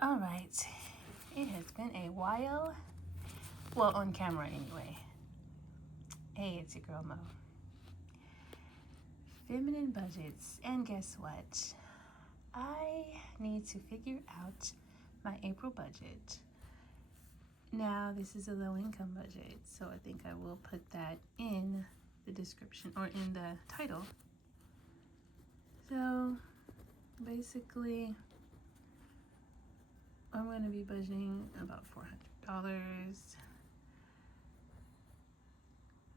All right, it has been a while. Well, on camera anyway. Hey, it's your girl Mo. Feminine budgets, and guess what? I need to figure out my April budget. Now, this is a low income budget, so I think I will put that in the description or in the title. So, basically, I'm going to be budgeting about $400.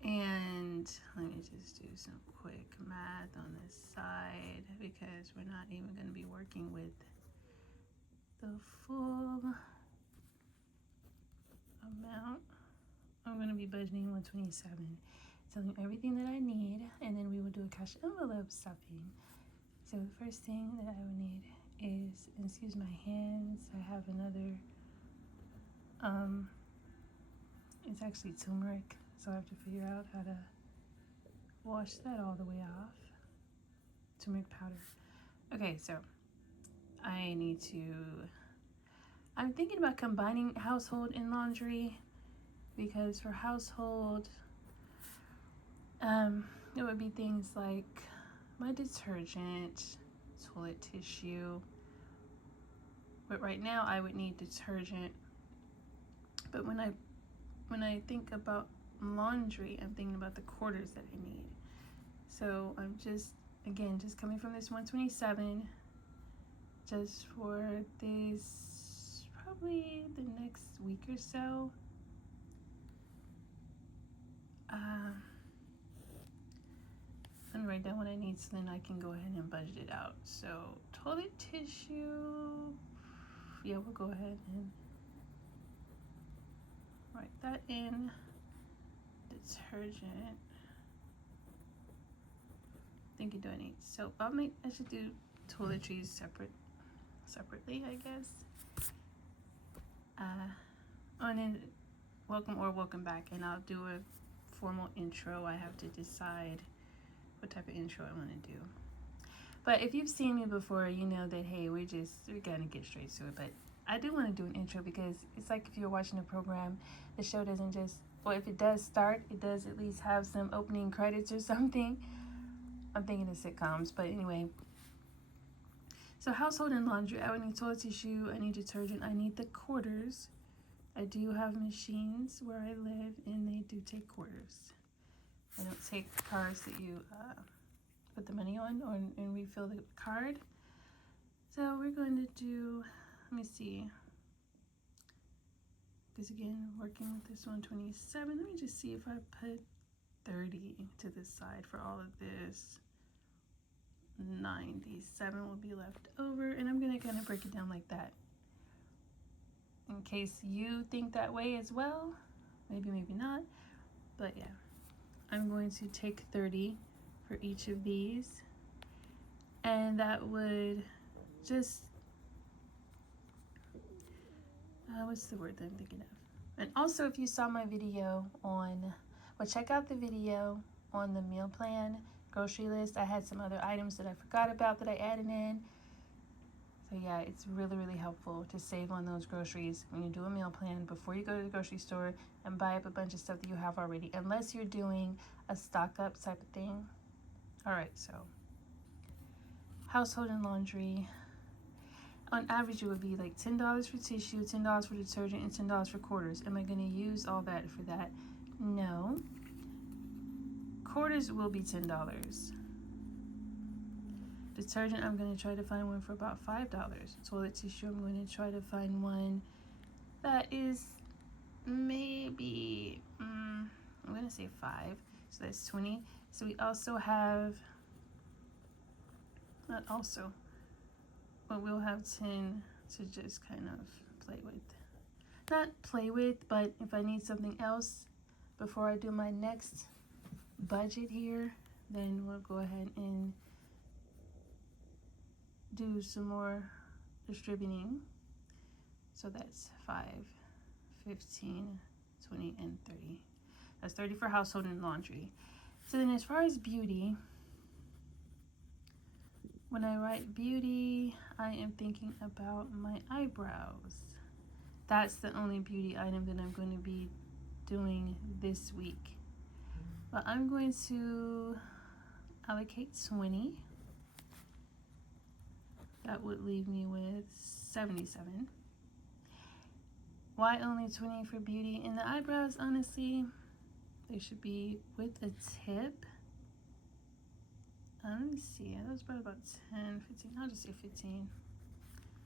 And let me just do some quick math on this side because we're not even going to be working with the full amount. I'm going to be budgeting $127, telling you everything that I need, and then we will do a cash envelope stuffing. So the first thing that I would need is, and excuse my hands, I have another, it's actually turmeric, so I have to figure out how to wash that all the way off. Turmeric powder. Okay, so I'm thinking about combining household and laundry, because for household, it would be things like my detergent, toilet tissue, but right now I would need detergent. But when I think about laundry, I'm thinking about the quarters that I need. So I'm just coming from this 127 just for this, probably the next week or so. I'm gonna write down what I need so then I can go ahead and budget it out. So toilet tissue, yeah, we'll go ahead and write that in. Detergent, thinking, do I need soap? I should do toiletries separately, I guess. And then welcome back, and I'll do a formal intro. I have to decide what type of intro I want to do. But if you've seen me before, you know that, hey, we're gonna get straight to it. But I do want to do an intro because it's like if you're watching a program, the show doesn't just, well, if it does start, it does at least have some opening credits or something. I'm thinking of sitcoms, but anyway. So household and laundry, I would need toilet tissue, I need detergent, I need the quarters. I do have machines where I live, and they do take quarters. I don't take cards that you put the money on and refill the card. So we're going to do, let me see. Because again, working with this 127, let me just see if I put 30 to the side for all of this. 97 will be left over, and I'm going to kind of break it down like that in case you think that way as well. Maybe not, but yeah, I'm going to take 30 for each of these, and that would just what's the word that I'm thinking of? And also, if you saw my video check out the video on the meal plan grocery list. I had some other items that I forgot about that I added in. So yeah, it's really, really helpful to save on those groceries when you do a meal plan before you go to the grocery store and buy up a bunch of stuff that you have already, unless you're doing a stock up type of thing. All right, so household and laundry. On average, it would be like $10 for tissue, $10 for detergent, and $10 for quarters. Am I going to use all that for that? No. Quarters will be $10. Detergent, I'm going to try to find one for about $5. Toilet tissue, I'm going to try to find one that is maybe, I'm going to say 5. So that's 20. So we also have, not also, but we'll have 10 to just kind of play with. Not play with, but if I need something else before I do my next budget here, then we'll go ahead and do some more distributing. So that's 5, 15, 20, and 30. That's 30 for household and laundry. So then as far as beauty, When I write beauty, I am thinking about my eyebrows. That's the only beauty item that I'm going to be doing this week. But I'm going to allocate 20. That would leave me with 77. Why only 20 for beauty? And the eyebrows, honestly, they should be with a tip. Let me see. That was about 10, 15. I'll just say 15.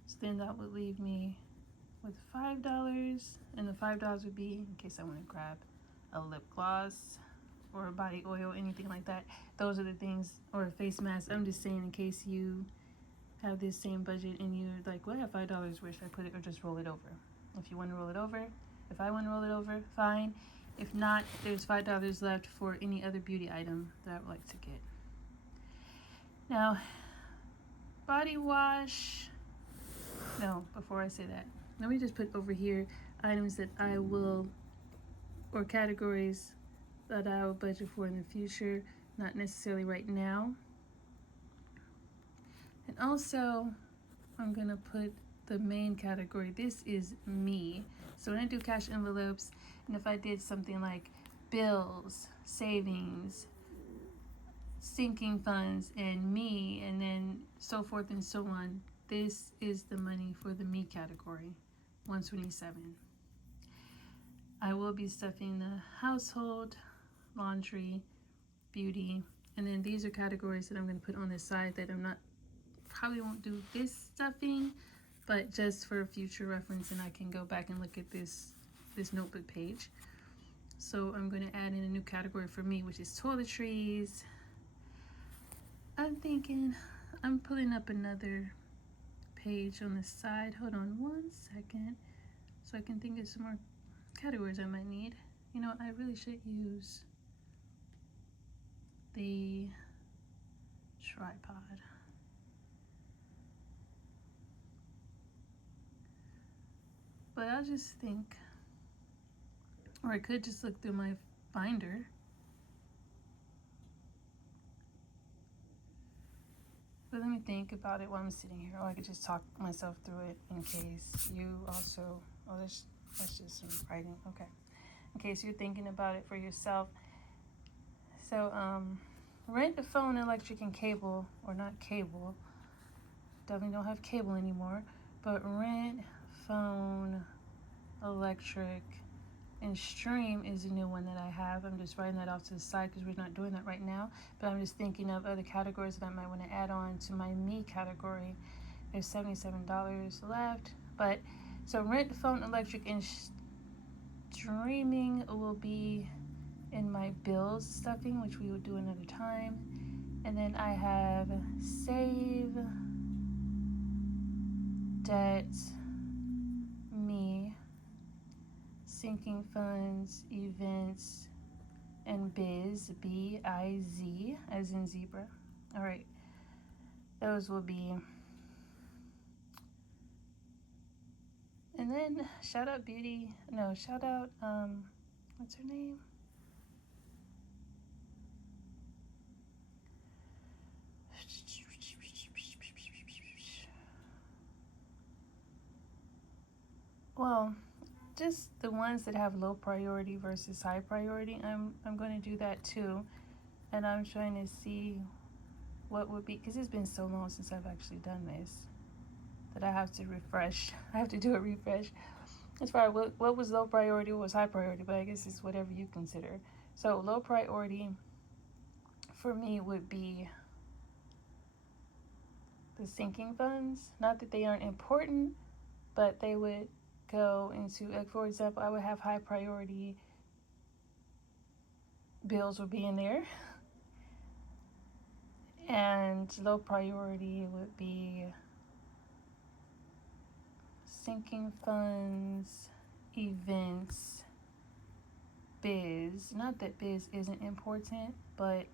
So then that would leave me with $5. And the $5 would be in case I want to grab a lip gloss or a body oil, anything like that. Those are the things, or a face mask. I'm just saying in case you have this same budget and you're like, well, I have $5. Where should I put it? Or just roll it over. If you want to roll it over, if I want to roll it over, fine. If not, there's $5 left for any other beauty item that I would like to get. Now, body wash. No, before I say that, let me just put over here items that I will, or categories that I will budget for in the future, not necessarily right now. And also, I'm going to put the main category. This is me. So when I do cash envelopes, and if I did something like bills, savings, sinking funds, and me, and then so forth and so on, this is the money for the me category, 127. I will be stuffing the household, laundry, beauty, and then these are categories that I'm going to put on the side that I'm not, probably won't do this stuffing, but just for future reference, and I can go back and look at this notebook page. So I'm going to add in a new category for me, which is toiletries. I'm thinking, I'm pulling up another page on the side. Hold on one second so I can think of some more categories I might need. You know, I really should use the tripod. But I'll just think, or I could just look through my binder. But let me think about it while I'm sitting here, or I could just talk myself through it in case you also, oh, that's just some writing, okay. In case you're thinking about it for yourself. So, rent, phone, electric, and cable, or not cable, definitely don't have cable anymore, but rent, phone, electric, and stream is a new one that I have. I'm just writing that off to the side because we're not doing that right now, but I'm just thinking of other categories that I might want to add on to my me category. There's $77 left, but so rent, phone, electric, and streaming will be in my bills stuffing, which we will do another time. And then I have save, debt, me, sinking funds, events, and biz, B-I-Z, as in zebra. All right, those will be. And then shout out beauty, no, shout out, what's her name? Well, just the ones that have low priority versus high priority, I'm going to do that too. And I'm trying to see what would be, because it's been so long since I've actually done this that I have to refresh. I have to do a refresh as far as what was low priority, what was high priority, but I guess it's whatever you consider. So low priority for me would be the sinking funds. Not that they aren't important, but they would go into, like, for example, I would have high priority bills would be in there, and low priority would be sinking funds, events, biz. Not that biz isn't important, but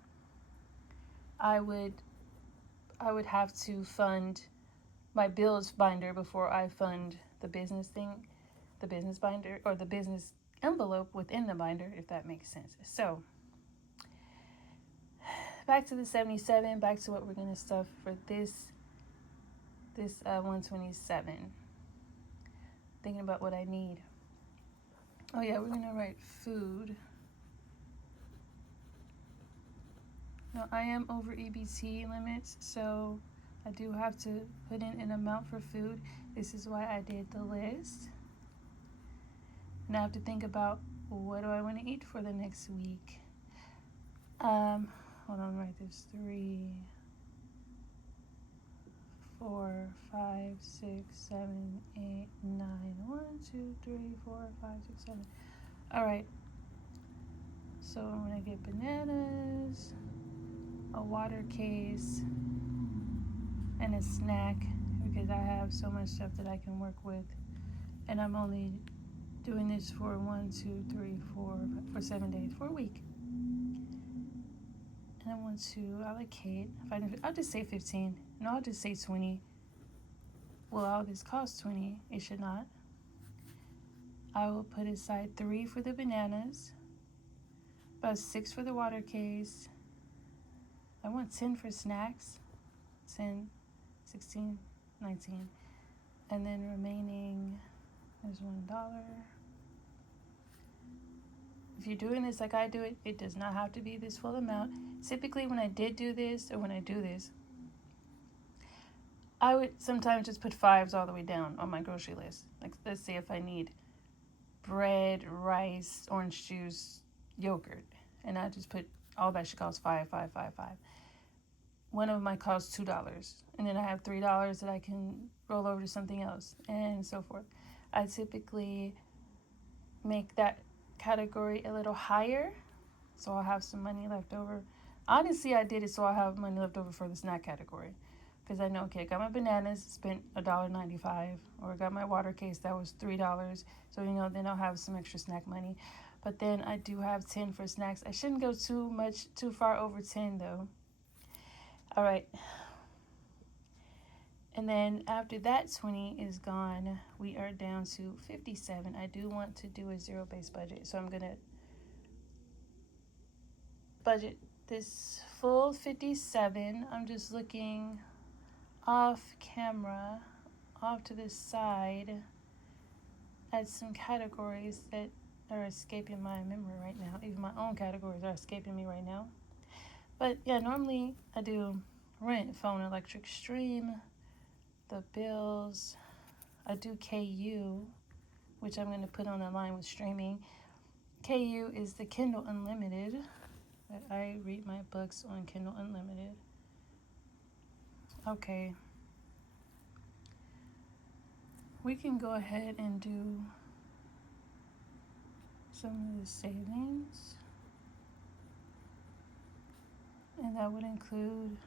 I would have to fund my bills binder before I fund the business thing, the business binder, or the business envelope within the binder, if that makes sense. So back to the 77, back to what we're going to stuff for this 127. Thinking about what I need. Oh yeah, we're going to write food. Now I am over EBT limits, so I do have to put in an amount for food. This is why I did the list. And I have to think about, what do I want to eat for the next week? Hold on, write this. 3, 4, 5, 6, 7, 8, 9. 1, 2, 3, 4, 5, 6, 7. All right. So I'm gonna get bananas, a water case, and a snack, because I have so much stuff that I can work with, and I'm only doing this for for 7 days, for a week. And I want to allocate, I'll just say 15. No, I'll just say 20. Well, all this costs 20. It should not. I will put aside 3 for the bananas, about 6 for the water case. I want 10 for snacks. 10, 16, 19. And then remaining, there's $1. If you're doing this like I do it, it does not have to be this full amount. Typically, when I do this, I would sometimes just put 5s all the way down on my grocery list. Like, let's say if I need bread, rice, orange juice, yogurt, and I just put, all that should cost 5, 5, 5, 5. One of them might cost $2, and then I have $3 that I can roll over to something else, and so forth. I typically make that category a little higher, so I'll have some money left over. Honestly, I did it so I'll have money left over for the snack category, because I know, okay, I got my bananas, spent $1.95, or I got my water case, that was $3, so then I'll have some extra snack money. But then I do have 10 for snacks. I shouldn't go too far over 10 though. All right. And then after that 20 is gone, we are down to 57. I do want to do a zero-based budget, so I'm going to budget this full 57. I'm just looking off camera, off to the side, at some categories that are escaping my memory right now. Even my own categories are escaping me right now. But yeah, normally I do rent, phone, electric, stream, the bills. I do KU, which I'm going to put on the line with streaming. KU is the Kindle Unlimited. I read my books on Kindle Unlimited. Okay. We can go ahead and do some of the savings. And that would include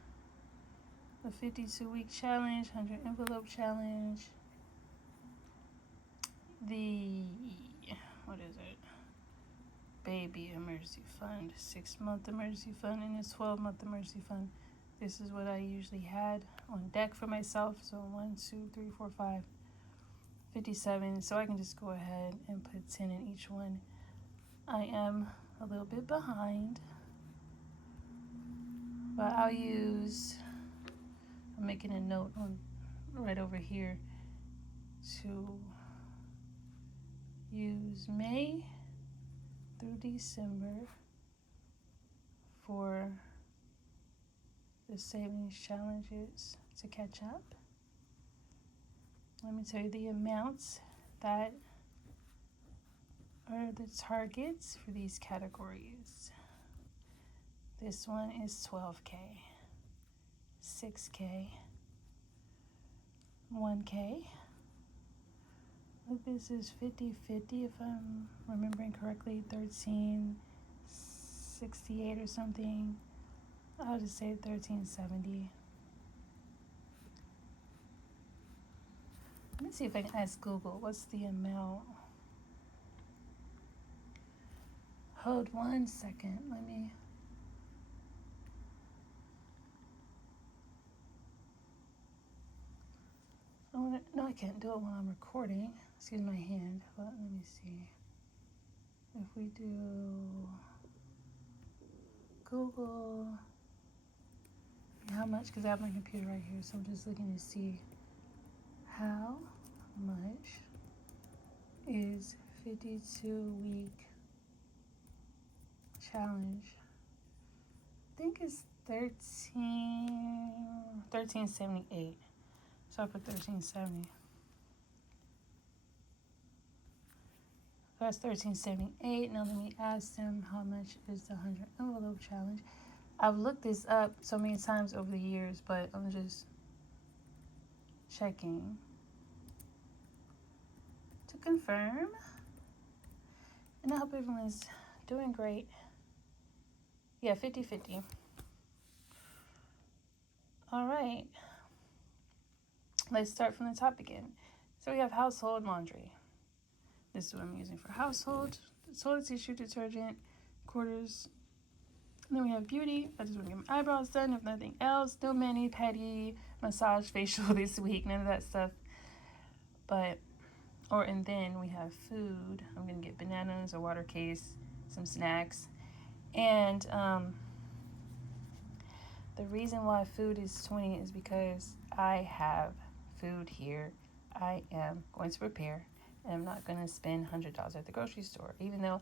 the 52-week challenge, 100 envelope challenge, the, what is it? Baby emergency fund, 6-month emergency fund, and a 12-month emergency fund. This is what I usually had on deck for myself. So 1, 2, 3, 4, 5, 57. So I can just go ahead and put 10 in each one. I am a little bit behind, but I'm making a note on right over here to use May through December for the savings challenges to catch up. Let me tell you the amounts that are the targets for these categories. This one is 12K, 6K, 1K. This is 50-50 if I'm remembering correctly, 1368 or something. I'll just say 1370. Let me see if I can ask Google, what's the amount? Hold 1 second, no, I can't do it while I'm recording. Excuse my hand, but let me see. If we do Google how much, because I have my computer right here, so I'm just looking to see how much is 52-week challenge. I think it's 1378. So I put 1370. That's 1378. Now let me ask them how much is the 100 envelope challenge. I've looked this up so many times over the years, but I'm just checking to confirm. And I hope everyone's doing great. Yeah, 50-50. All right. Let's start from the top again. So we have household laundry. This is what I'm using for household. Toilet tissue, detergent, quarters. And then we have beauty. I just want to get my eyebrows done, if nothing else. No mani-pedi, massage, facial this week. None of that stuff. And then we have food. I'm going to get bananas, a water case, some snacks. And the reason why food is $20 is because I have food here. I am going to prepare, and I'm not going to spend $100 at the grocery store, even though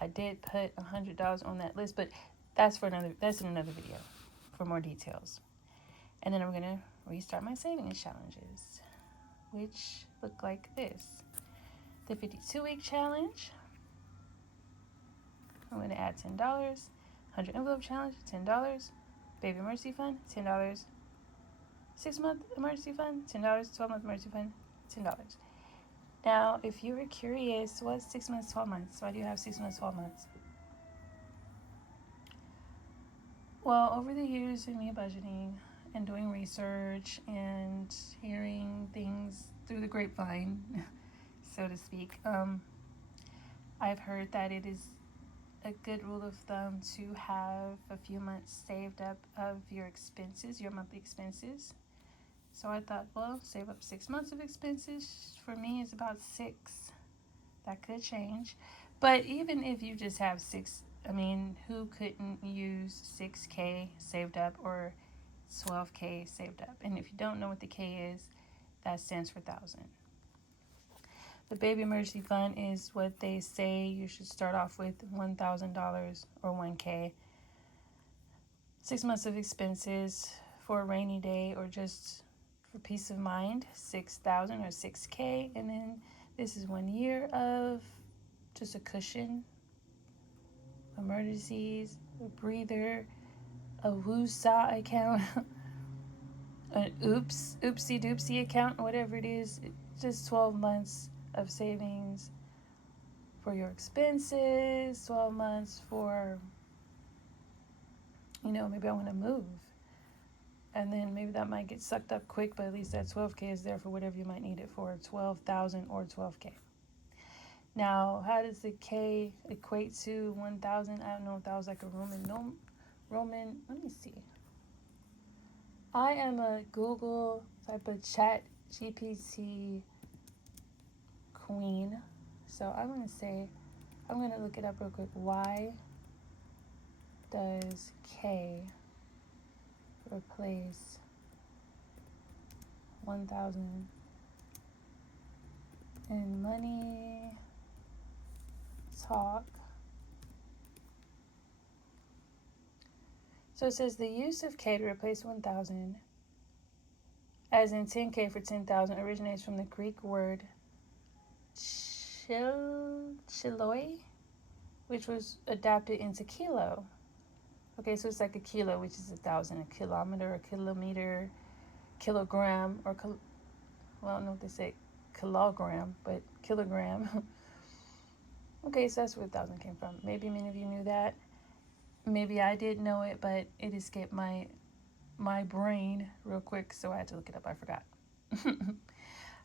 I did put $100 on that list, but that's in another video for more details. And then I'm going to restart my savings challenges, which look like this. The 52-week challenge, I'm going to add $10. 100 envelope challenge, $10. Baby emergency fund, $10. 6-month emergency fund, $10. 12-month emergency fund, $10. Now, if you were curious, what's 6 months, 12 months? Why do you have 6 months, 12 months? Well, over the years of me budgeting and doing research and hearing things through the grapevine, so to speak, I've heard that it is a good rule of thumb to have a few months saved up of your expenses, your monthly expenses. So I thought, well, save up 6 months of expenses. For me, is about 6. That could change. But even if you just have 6, who couldn't use $6K saved up or $12K saved up? And if you don't know what the K is, that stands for 1,000. The baby emergency fund is what they say you should start off with, $1,000 or $1K. 6 months of expenses for a rainy day or just for peace of mind, $6,000 or $6K. And then this is 1 year of just a cushion, emergencies, a breather, a woosah account, an oopsie doopsie account, whatever it is. Just 12 months of savings for your expenses, 12 months for, maybe I want to move. And then maybe that might get sucked up quick, but at least that 12K is there for whatever you might need it for, 12,000 or 12K. Now, how does the K equate to 1,000? I don't know if that was like a Roman, let me see. I am a Google type of chat GPT queen. So I'm going to look it up real quick. Why does K replace 1,000 in money talk? So it says the use of K to replace 1,000, as in 10K for 10,000, originates from the Greek word chiloi, which was adapted into kilo. Okay, so it's like a kilo, which is 1,000, a kilometer, a kilometer, kilogram, or I don't know if they say kilogram, but kilogram. Okay, so that's where 1,000 came from. Maybe many of you knew that. Maybe I did know it, but it escaped my brain real quick, so I had to look it up. I forgot.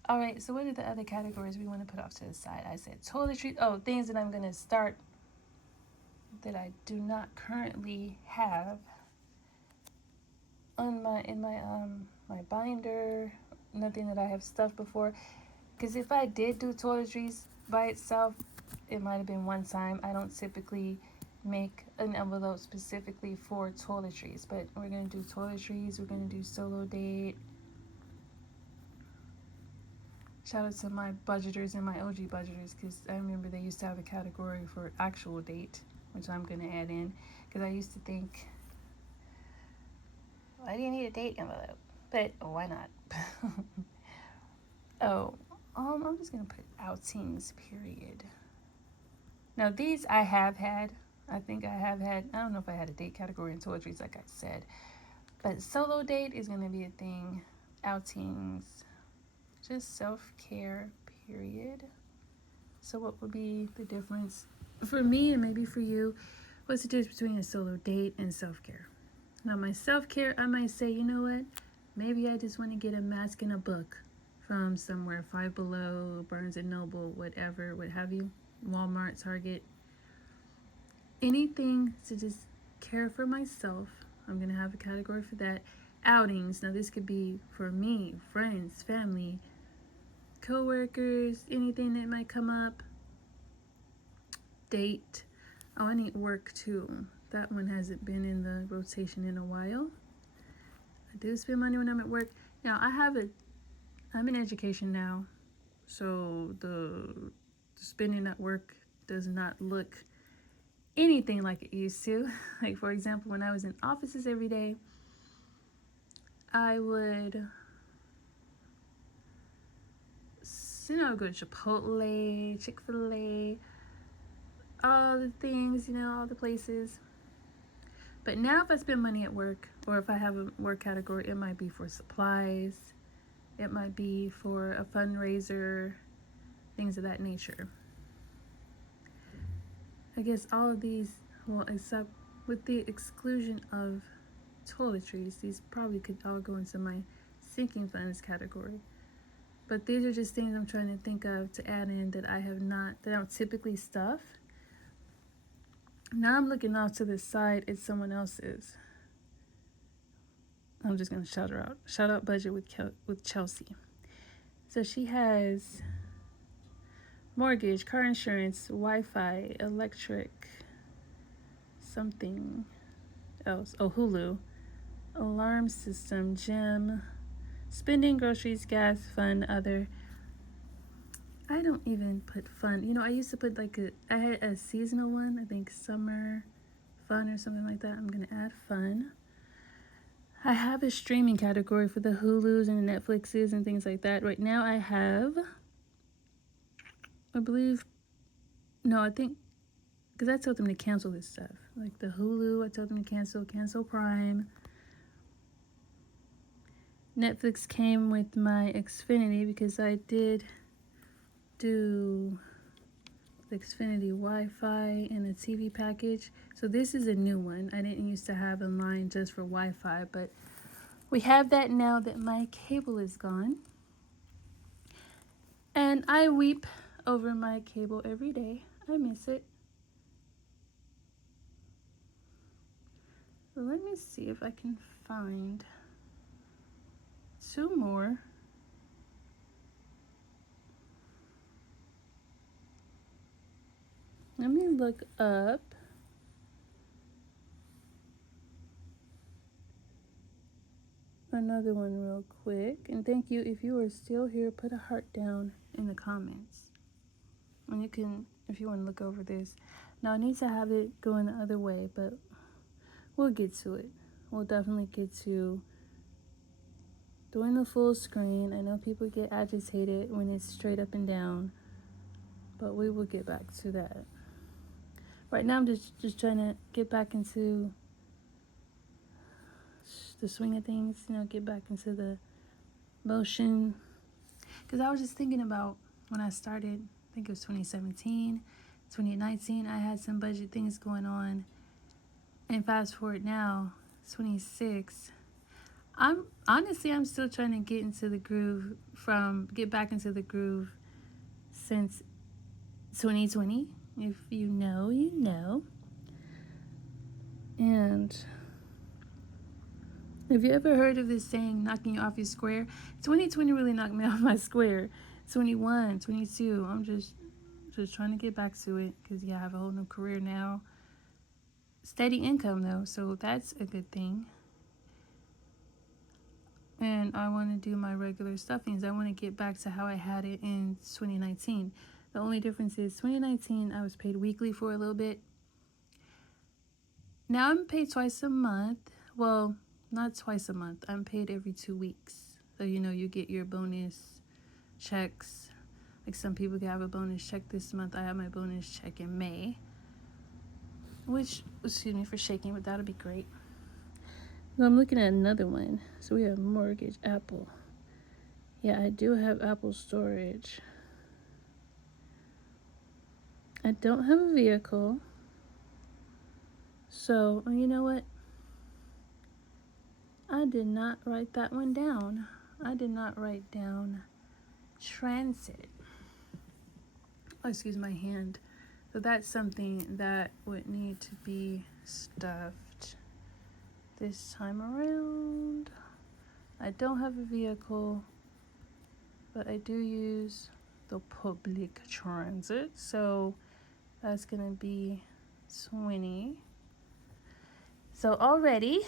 All right, so what are the other categories we want to put off to the side? I said toiletries. Oh, things that I'm going to start that I do not currently have on my binder. Nothing that I have stuffed before. Because if I did do toiletries by itself, it might have been one time. I don't typically make an envelope specifically for toiletries, but we're going to do toiletries, we're going to do solo date. Shout out to my budgeters and my OG budgeters, because I remember they used to have a category for actual date, which I'm going to add in, because I used to think, why do you need a date envelope? But why not? I'm just going to put outings, period. Now, these I have had. I think I have had. I don't know if I had a date category in toiletries, like I said. But solo date is going to be a thing. Outings. Just self-care, period. So what would be the difference for me and maybe for you? What's the difference between a solo date and self-care? Now, my self-care, I might say, you know what? Maybe I just want to get a mask and a book from somewhere. Five Below, Barnes & Noble, whatever, what have you. Walmart, Target. Anything to just care for myself. I'm going to have a category for that. Outings. Now, this could be for me, friends, family, co-workers, anything that might come up. Date. Oh, I need work too. That one hasn't been in the rotation in a while. I do spend money when I'm at work. Now, I'm in education now, so the spending at work does not look anything like it used to. Like, for example, when I was in offices every day, I would, go to Chipotle, Chick-fil-A, all the things, all the places. But now if I spend money at work, or if I have a work category, it might be for supplies, it might be for a fundraiser, things of that nature. I guess all of these, well, except with the exclusion of toiletries, these probably could all go into my sinking funds category. But these are just things I'm trying to think of to add in that I don't typically stuff. Now I'm looking off to the side at someone else's. I'm just going to shout her out. Shout out budget with Chelsea. So she has mortgage, car insurance, Wi-Fi, electric, something else. Oh, Hulu, alarm system, gym, spending, groceries, gas, fun, other. I don't even put fun. I used to put I had a seasonal one, I think summer fun or something like that. I'm going to add fun. I have a streaming category for the Hulus and the Netflixes and things like that. Right now I have, because I told them to cancel this stuff. Like the Hulu, I told them to cancel Prime. Netflix came with my Xfinity because I did do the Xfinity Wi-Fi and a TV package. So this is a new one. I didn't used to have a line just for Wi-Fi, but we have that now that my cable is gone. And I weep over my cable every day. I miss it. Let me see if I can find two more. Let me look up another one real quick. And thank you. If you are still here, put a heart down in the comments. And you can, if you want to look over this. Now, I need to have it going the other way, but we'll get to it. We'll definitely get to doing the full screen. I know people get agitated when it's straight up and down, but we will get back to that. Right now, I'm just trying to get back into the swing of things, get back into the motion. Because I was just thinking about when I started, I think it was 2017, 2019, I had some budget things going on. And fast forward now, 26. I'm still trying to get back into the groove since 2020. If you know, you know. And have you ever heard of this saying, knocking you off your square? 2020 really knocked me off my square. 21, 22, I'm just trying to get back to it because, I have a whole new career now. steady income though, so that's a good thing. And I want to do my regular stuffings. I want to get back to how I had it in 2019. The only difference is 2019 I was paid weekly for a little bit. Now I'm paid twice a month. Well, not twice a month. I'm paid every 2 weeks. So you get your bonus checks. Like some people have a bonus check this month. I have my bonus check in May. Which, excuse me for shaking, but that'll be great. So I'm looking at another one. So we have mortgage, Apple. Yeah, I do have Apple storage. I don't have a vehicle. So, you know what? I did not write that one down. I did not write down transit. Oh, excuse my hand. So that's something that would need to be stuffed this time around. I don't have a vehicle, but I do use the public transit. So that's going to be 20. So already,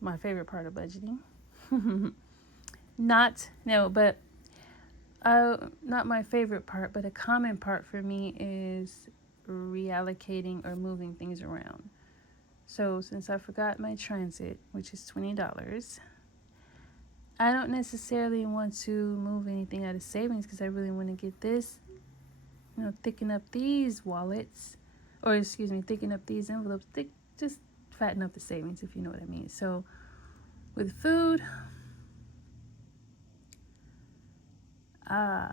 my favorite part of budgeting. Not my favorite part, but a common part for me is reallocating or moving things around. So since I forgot my transit, which is $20, I don't necessarily want to move anything out of savings because I really want to get this, thicken up these wallets, or excuse me, thicken up these envelopes, just fatten up the savings, if you know what I mean. So with food, hold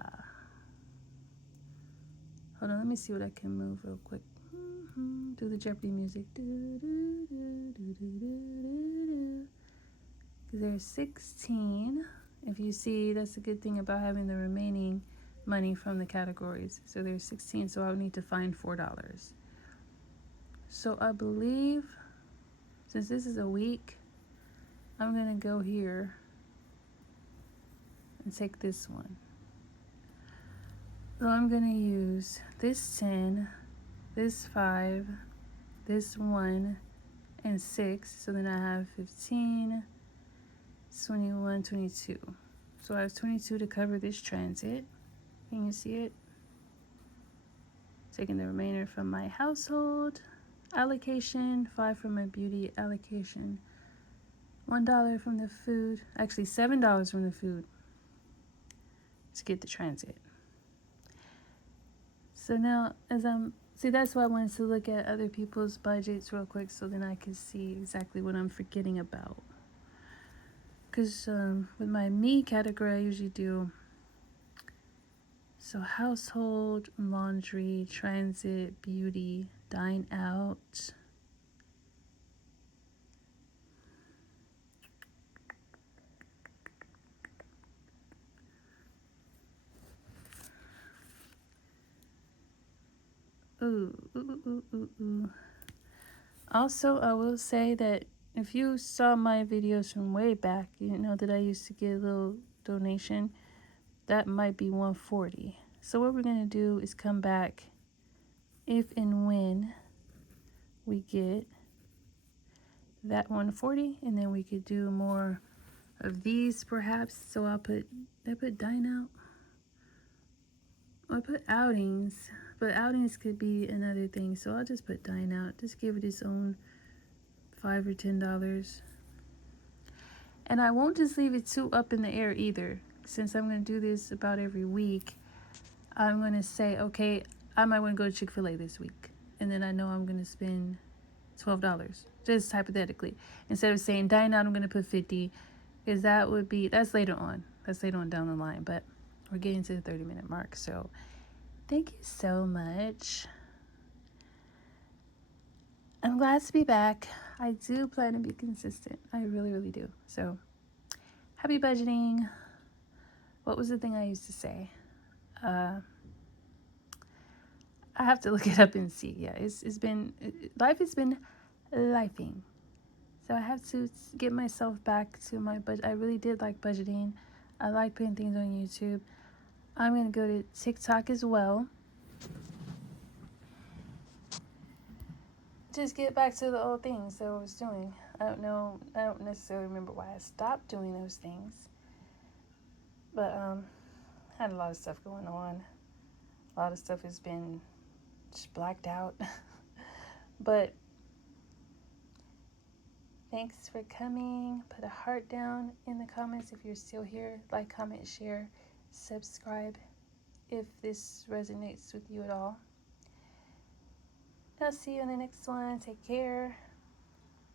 on, let me see what I can move real quick. Do the Jeopardy music. There's 16. If you see, that's a good thing about having the remaining money from the categories. So there's 16, so I would need to find $4. So I believe, since this is a week, I'm going to go here and take this one. So I'm going to use this 10, this 5, this 1, and 6. So then I have 15, 21, 22. So I have 22 to cover this transit. Can you see it? Taking the remainder from my household allocation, 5 from my beauty allocation, $1 from the food, actually $7 from the food to get the transit. So now, that's why I wanted to look at other people's budgets real quick so then I could see exactly what I'm forgetting about. Because with my me category, I usually do household, laundry, transit, beauty, dine out. Ooh. Also, I will say that if you saw my videos from way back, you know that I used to get a little donation. That might be $140. So what we're going to do is come back if and when we get that $140, and then we could do more of these perhaps. So I put dine out. I put outings, but outings could be another thing. So I'll just put dine out. Just give it its own $5 or $10. And I won't just leave it too up in the air either. Since I'm going to do this about every week, I'm going to say, okay, I might want to go to Chick-fil-A this week. And then I know I'm going to spend $12, just hypothetically. Instead of saying dine out, I'm going to put 50, because that's later on. That's later on down the line. But we're getting to the 30-minute mark. So thank you so much. I'm glad to be back. I do plan to be consistent. I really, really do. So happy budgeting. What was the thing I used to say? I have to look it up and see. Yeah, life has been lifing. So I have to get myself back to my budget. I really did like budgeting. I like putting things on YouTube. I'm going to go to TikTok as well. just get back to the old things that I was doing. I don't necessarily remember why I stopped doing those things. But I had a lot of stuff going on. A lot of stuff has been just blacked out. But thanks for coming. Put a heart down in the comments if you're still here. Like, comment, share, subscribe if this resonates with you at all. I'll see you in the next one. Take care.